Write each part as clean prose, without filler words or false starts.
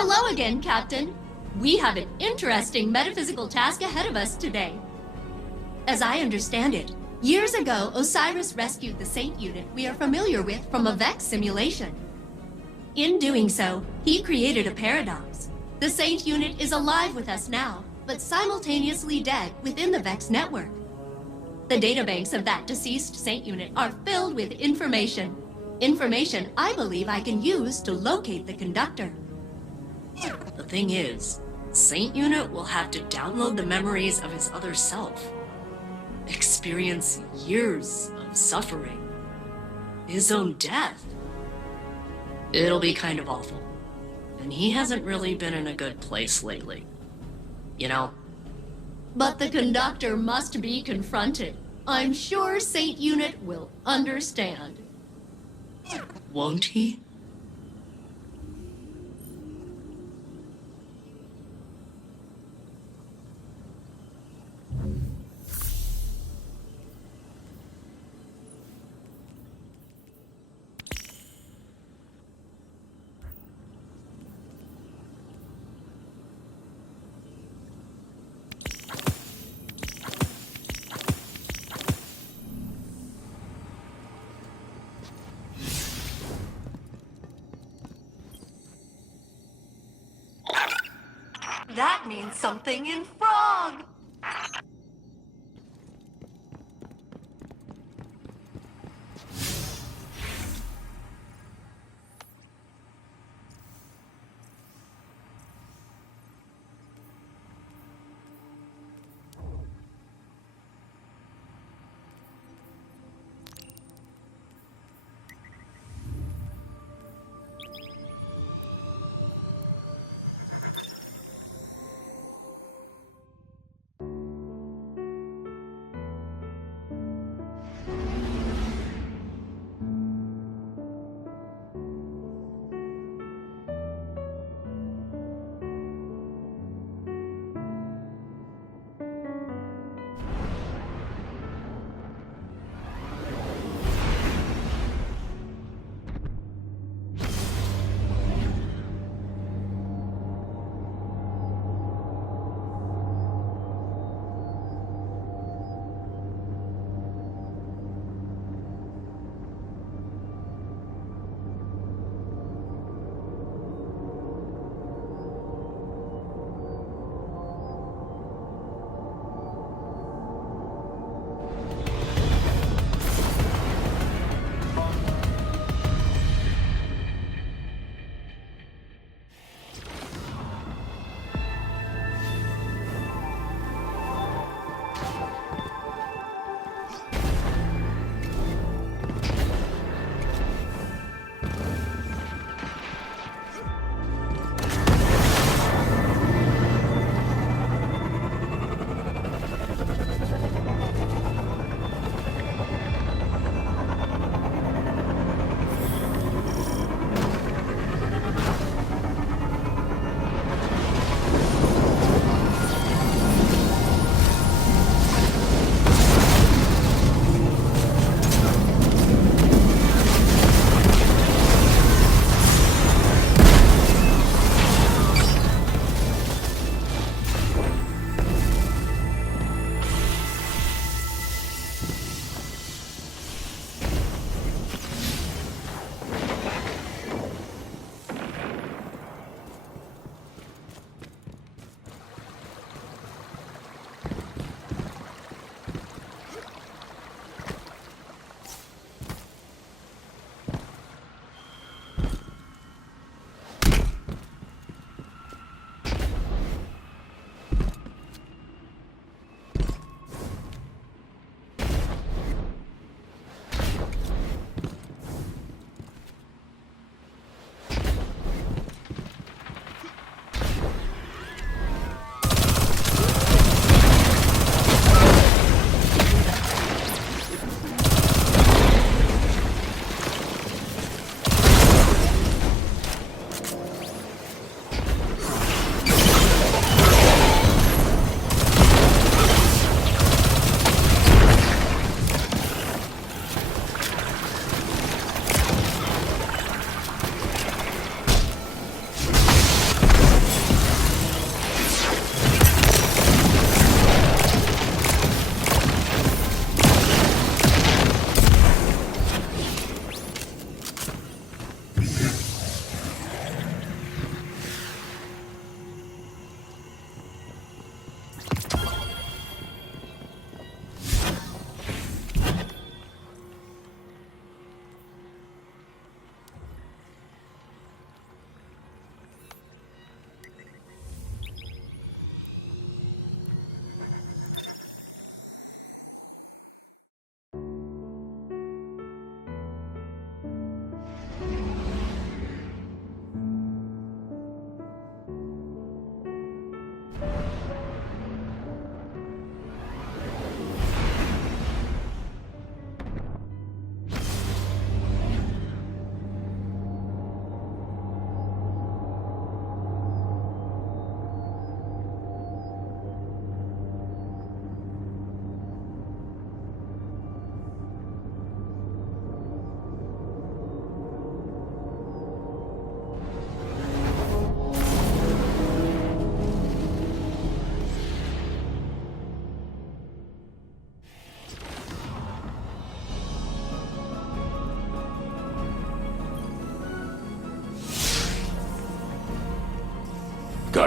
Hello again, Captain. We have an interesting metaphysical task ahead of us today. As I understand it, years ago, Osiris rescued the Saint unit we are familiar with from a Vex simulation. In doing so, he created a paradox. The Saint unit is alive with us now, but simultaneously dead within the Vex network. The databanks of that deceased Saint unit are filled with information. Information I believe I can use to locate the conductor. The thing is, Saint Unit will have to download the memories of his other self, experience years of suffering, his own death. It'll be kind of awful. And he hasn't really been in a good place lately. You know? But the conductor must be confronted. I'm sure Saint Unit will understand. Won't he? That means something in frog!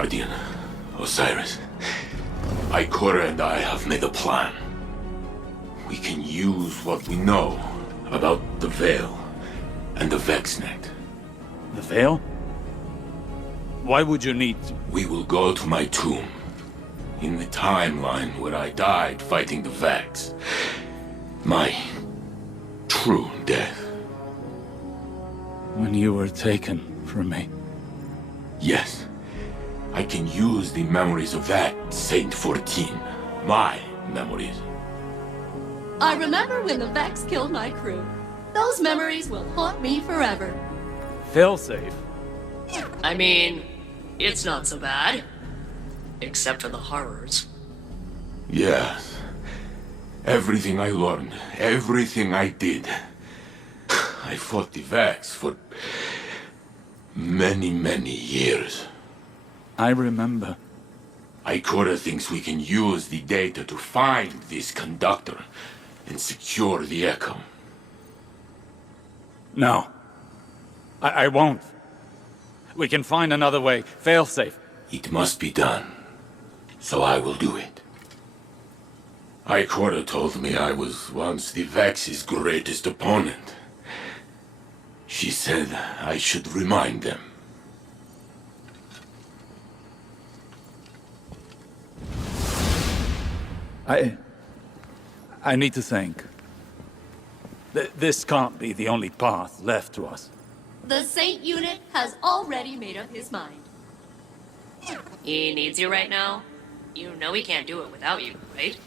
Guardian, Osiris. Ikora and I have made a plan. We can use what we know about the Veil and the Vexnet. The Veil? Why would you need to? We will go to my tomb, in the timeline where I died fighting the Vex. My true death. When you were taken from me. Yes. I can use the memories of that Saint 14. My memories. I remember when the Vex killed my crew. Those memories will haunt me forever. Failsafe? I mean, it's not so bad. Except for the horrors. Yes. Everything I learned, everything I did. I fought the Vex for many, many years. I remember. Ikora thinks we can use the data to find this conductor and secure the Echo. No. I won't. We can find another way. Failsafe. It must be done. So I will do it. Ikora told me I was once the Vex's greatest opponent. She said I should remind them. I need to think. This can't be the only path left to us. The Saint unit has already made up his mind. He needs you right now? You know he can't do it without you, right?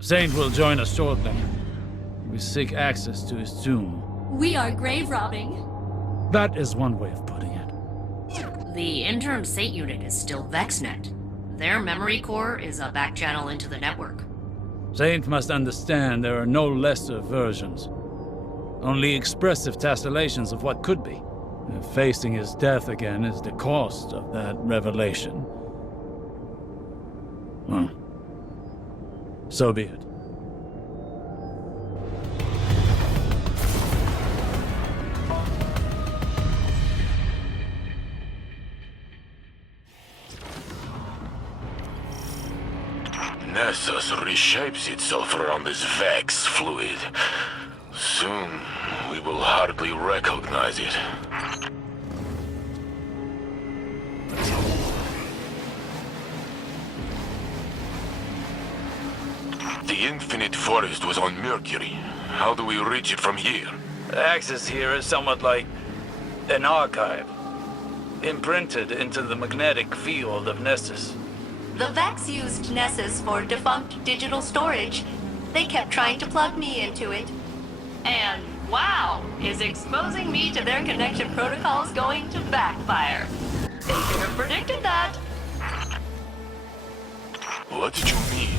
Saint will join us shortly. We seek access to his tomb. We are grave robbing. That is one way of putting it. The interim Saint unit is still VexNet. Their memory core is a back channel into the network. Saint must understand there are no lesser versions. Only expressive tessellations of what could be. And facing his death again is the cost of that revelation. Well, so be it. Nessus reshapes itself around this Vex fluid. Soon, we will hardly recognize it. The Infinite Forest was on Mercury. How do we reach it from here? Access here is somewhat like an archive, imprinted into the magnetic field of Nessus. The Vex used Nessus for defunct digital storage. They kept trying to plug me into it. And wow, is exposing me to their connection protocols going to backfire. They could have predicted that. What did you mean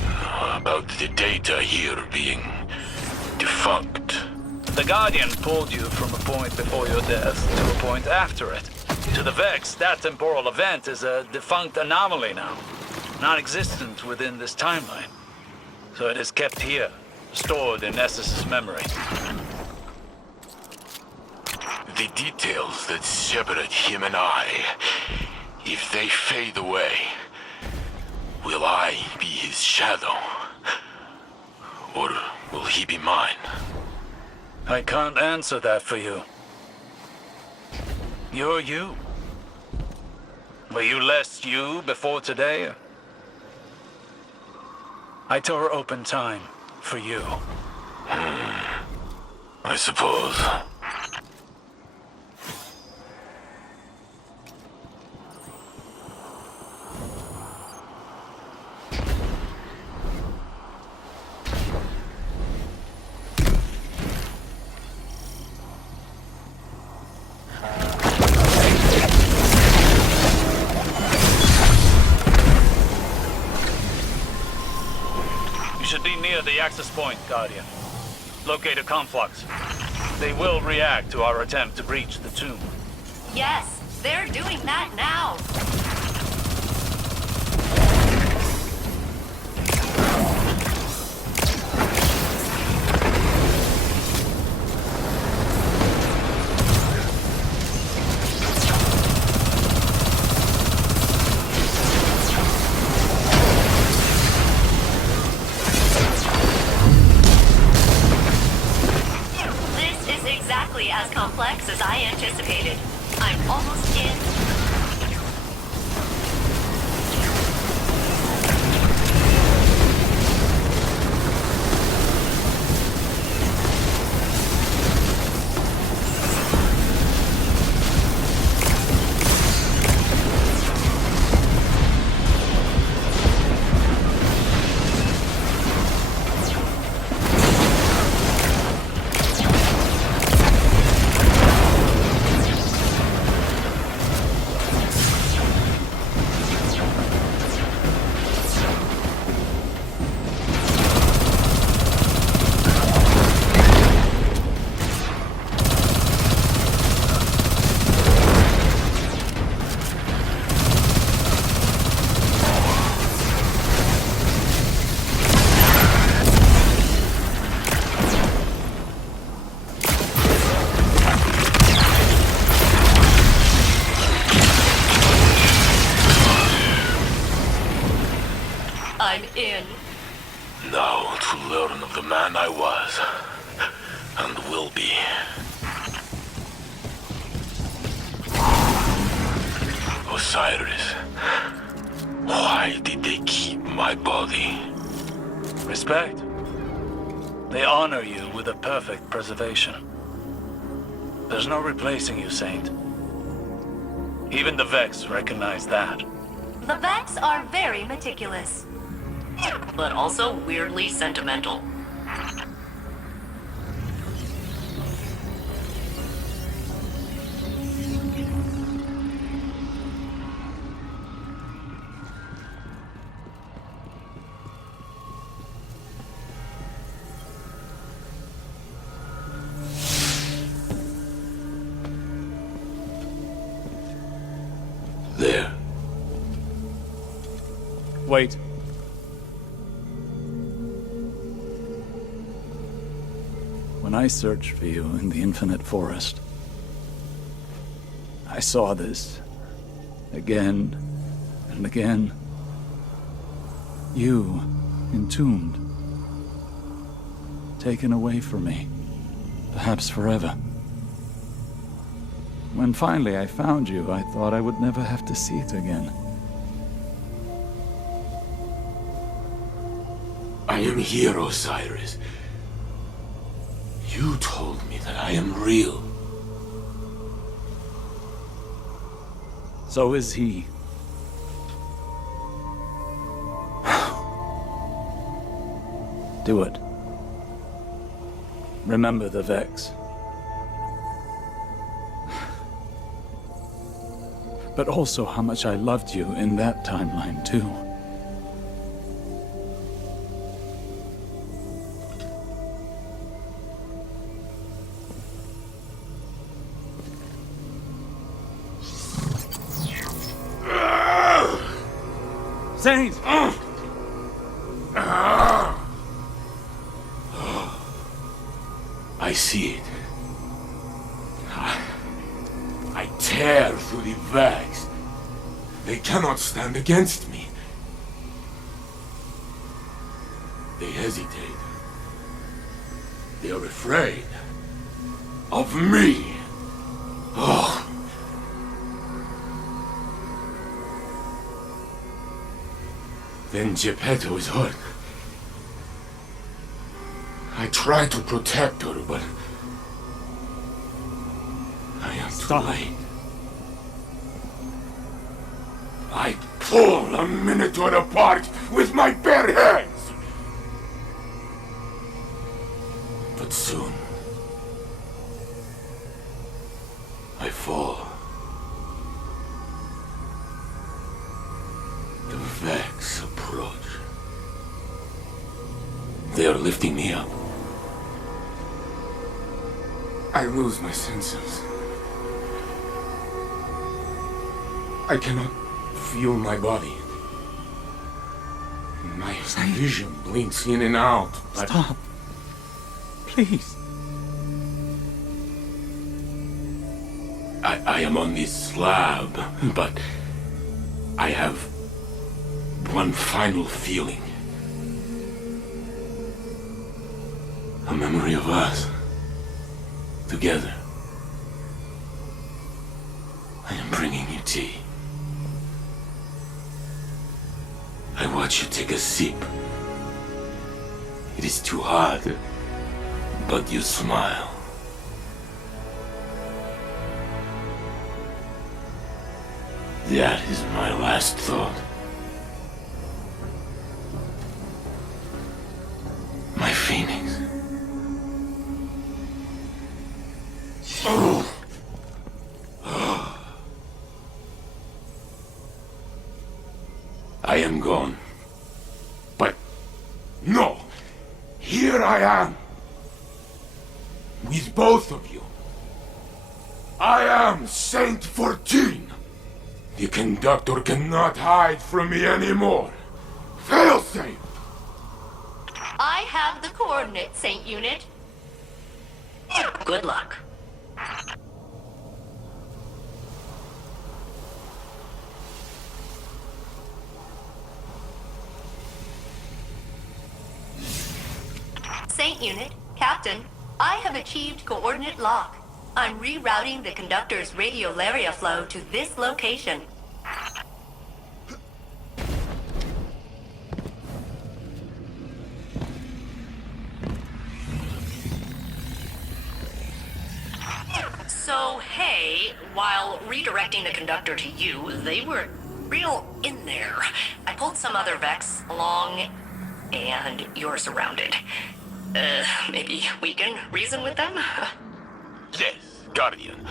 about the data here being defunct? The Guardian pulled you from a point before your death to a point after it. To the Vex, that temporal event is a defunct anomaly now, non-existent within this timeline. So it is kept here, stored in Nessus' memory. The details that separate him and I, if they fade away, will I be his shadow? Or will he be mine? I can't answer that for you. You're you. Were you less you before today? I tore open time for you. I suppose. at the access point, Guardian. Locate a conflux. They will react to our attempt to breach the tomb. Yes, they're doing that now. As complex as I anticipated. I'm almost in. I'm in. Now to learn of the man I was, and will be. Osiris, why did they keep my body? Respect. They honor you with a perfect preservation. There's no replacing you, Saint. Even the Vex recognize that. The Vex are very meticulous. But also weirdly sentimental. There. Wait. When I searched for you in the infinite forest, I saw this again and again. You, entombed, taken away from me, perhaps forever. When finally I found you, I thought I would never have to see it again. I am here, Osiris. You told me that I am real. So is he. Do it. Remember the Vex. But also how much I loved you in that timeline, too. Saint! I see it. I tear through the Vex. They cannot stand against me. They hesitate. They are afraid of me. Oh. Then Geppetto is hurt. I try to protect her, but I am too late. I pull a Minotaur apart with my bare hands. But soon, I fall. The Vex approach. They are lifting me up. I lose my senses. I cannot feel my body. My vision blinks in and out. But Stop. Please. I am on this slab, but I have one final feeling. A memory of us. Together. I am bringing you tea. I watch you take a sip. It is too hot, but you smile. That is my last thought. My phoenix. Oh. I am gone. But no! Here I am! With both of you. I am Saint 14! The conductor cannot hide from me anymore. Failsafe! I have the coordinates, Saint Unit. Good luck. Saint Unit, Captain, I have achieved coordinate lock. I'm rerouting the conductor's radiolaria flow to this location. So, hey, while redirecting the conductor to you, they were real in there. I pulled some other Vex along, and you're surrounded. Maybe we can reason with them? Yes, Guardian.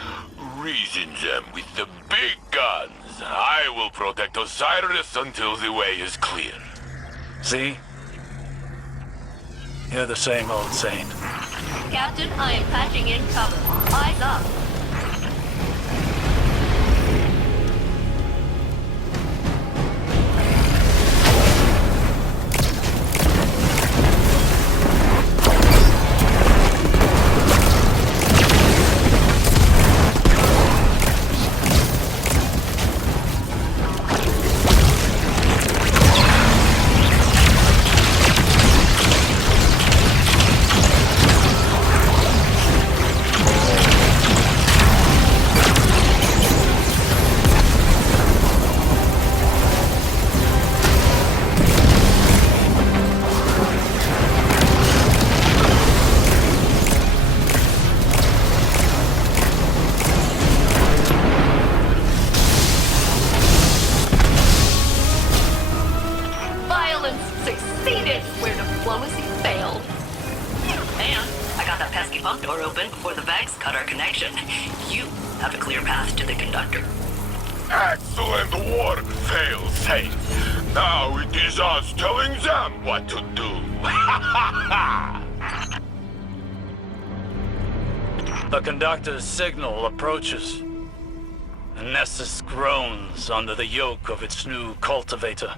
Reason them with the big guns. I will protect Osiris until the way is clear. See? You're the same old Saint. Captain, I am patching in cover. Eyes up. Excellent work, fail-safe. Now it is us telling them what to do. The conductor's signal approaches. Nessus groans under the yoke of its new cultivator.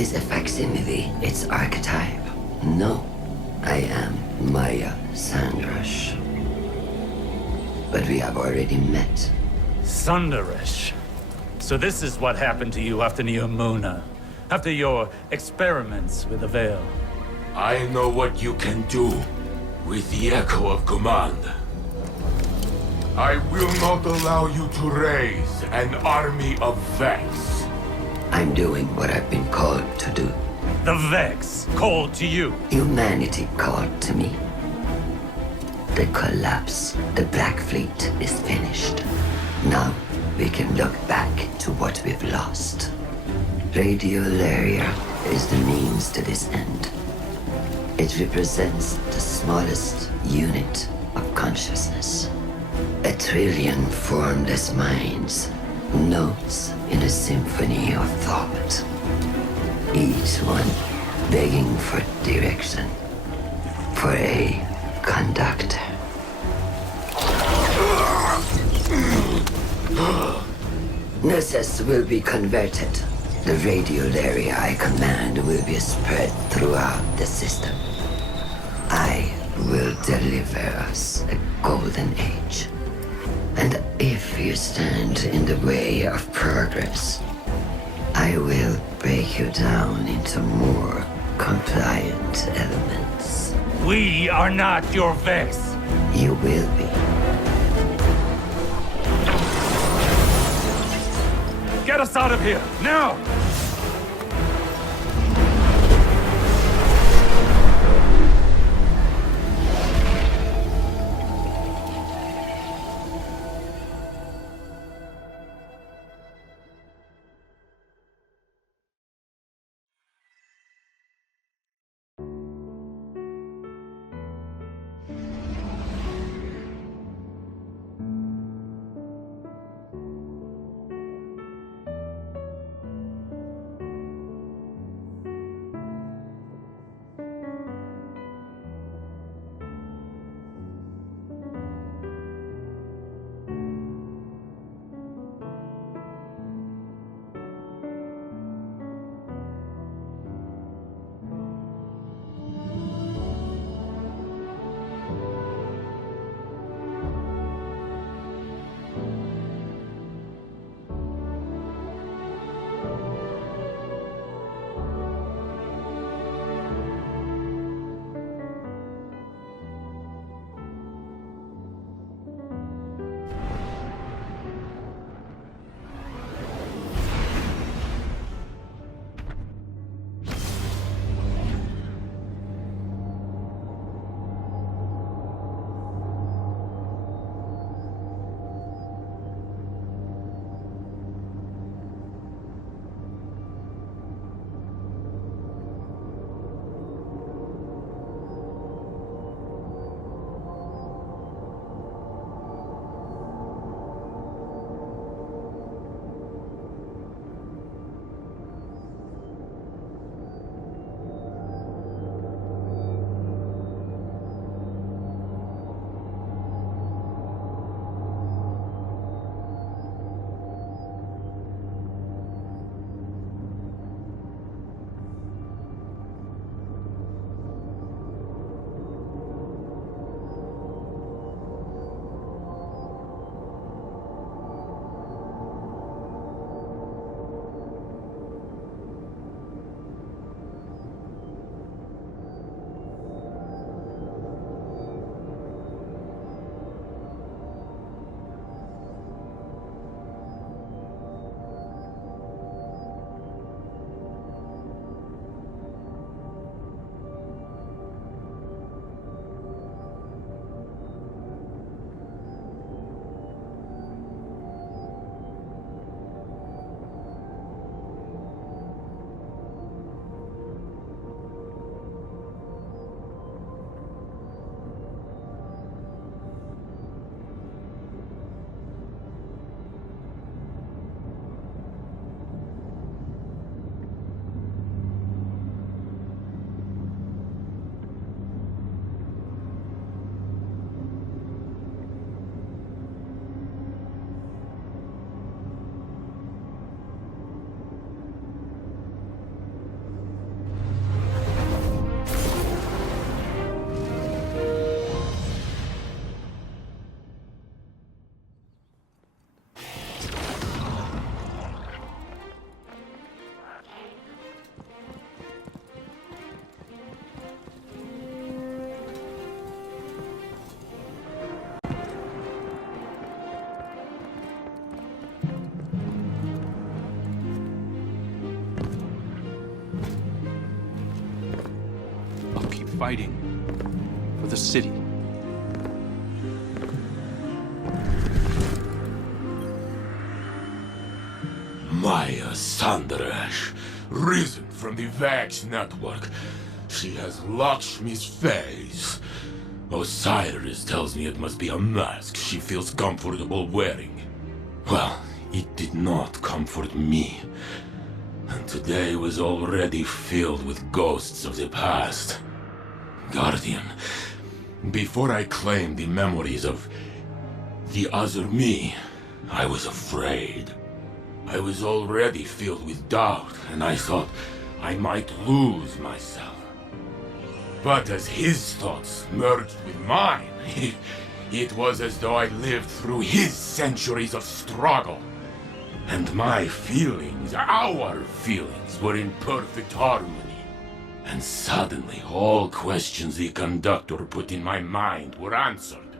is a facsimile, its archetype. No, I am Maya Sandrash. But we have already met. Sundaresh. So this is what happened to you after Neomuna, after your experiments with the Veil. I know what you can do with the Echo of Command. I will not allow you to raise an army of Vex. I'm doing what I've been called to do. The Vex called to you. Humanity called to me. The collapse, the Black Fleet is finished. Now we can look back to what we've lost. Radiolaria is the means to this end. It represents the smallest unit of consciousness. A trillion formless minds, notes in a symphony of thought. Each one begging for direction, for a conductor. Nessus will be converted. The radiolaria I command will be spread throughout the system. I will deliver us a golden age. And if you stand in the way of progress, I will break you down into more compliant elements. We are not your Vex. You will be. Get us out of here, now! fighting for the city. Maya Sandaresh, risen from the Vax network. She has Lakshmi's face. Osiris tells me it must be a mask she feels comfortable wearing. Well, it did not comfort me. And today was already filled with ghosts of the past. Guardian, before I claimed the memories of the other me, I was afraid. I was already filled with doubt, and I thought I might lose myself. But as his thoughts merged with mine, it was as though I lived through his centuries of struggle. And my feelings, our feelings, were in perfect harmony. And suddenly, all questions the conductor put in my mind were answered.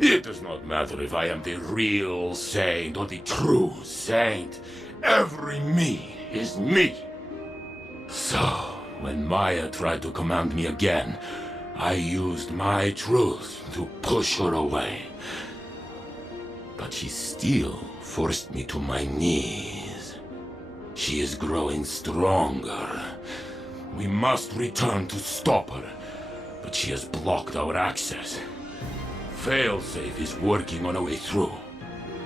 It does not matter if I am the real saint or the true saint. Every me is me. So, when Maya tried to command me again, I used my truth to push her away. But she still forced me to my knees. She is growing stronger. We must return to stop her, but she has blocked our access. Failsafe is working on a way through.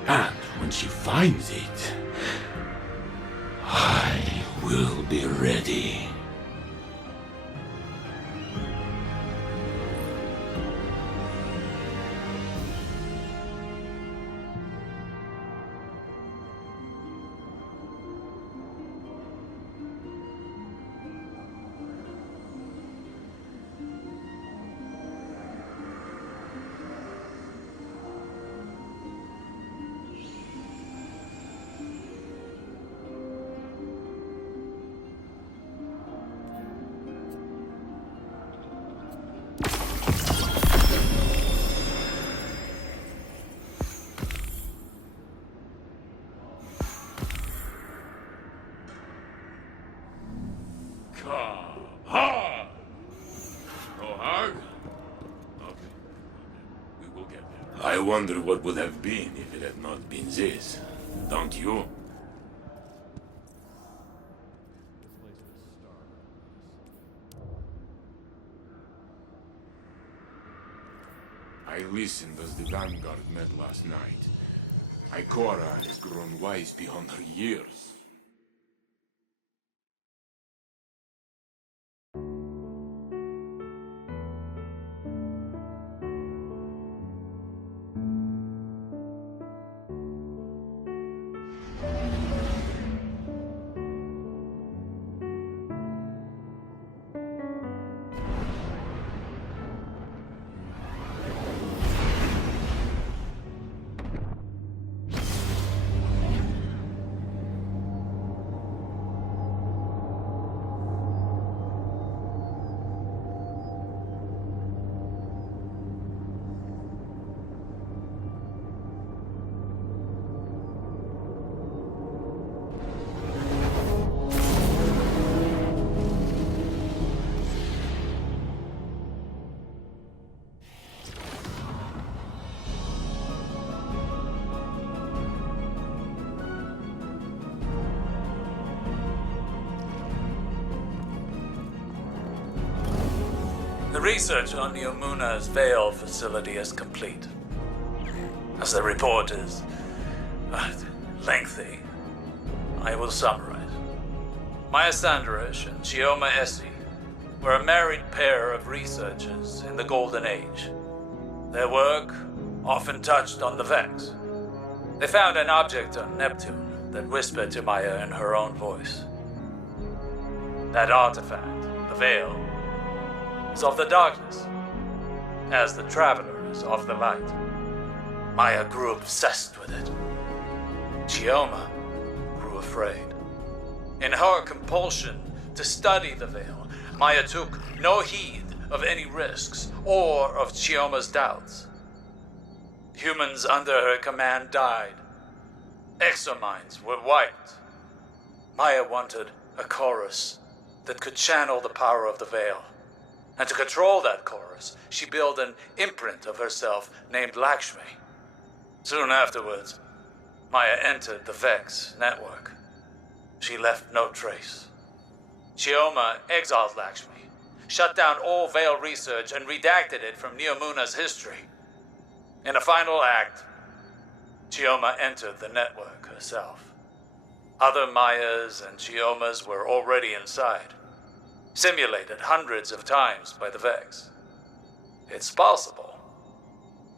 And when she finds it, I will be ready. I wonder what would have been if it had not been this, don't you? I listened as the Vanguard met last night. Ikora has grown wise beyond her years. The research on Yomuna's Veil facility is complete. As the report is lengthy, I will summarize. Maya Sandaresh and Chioma Essie were a married pair of researchers in the Golden Age. Their work often touched on the Vex. They found an object on Neptune that whispered to Maya in her own voice. That artifact, the Veil, is of the darkness, as the Traveler is of the light. Maya grew obsessed with it. Chioma grew afraid. In her compulsion to study the Veil, Maya took no heed of any risks or of Chioma's doubts. Humans under her command died. Exominds were wiped. Maya wanted a chorus that could channel the power of the Veil. And to control that chorus, she built an imprint of herself named Lakshmi. Soon afterwards, Maya entered the Vex network. She left no trace. Chioma exiled Lakshmi, shut down all Veil research, and redacted it from Neomuna's history. In a final act, Chioma entered the network herself. Other Mayas and Chiomas were already inside, simulated hundreds of times by the Vex. It's possible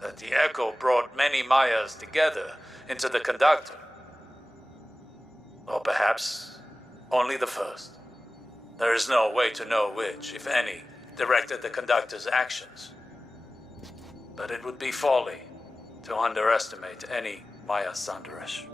that the Echo brought many Mayas together into the Conductor. Or perhaps only the first. There is no way to know which, if any, directed the Conductor's actions. But it would be folly to underestimate any Maya Sandaresh.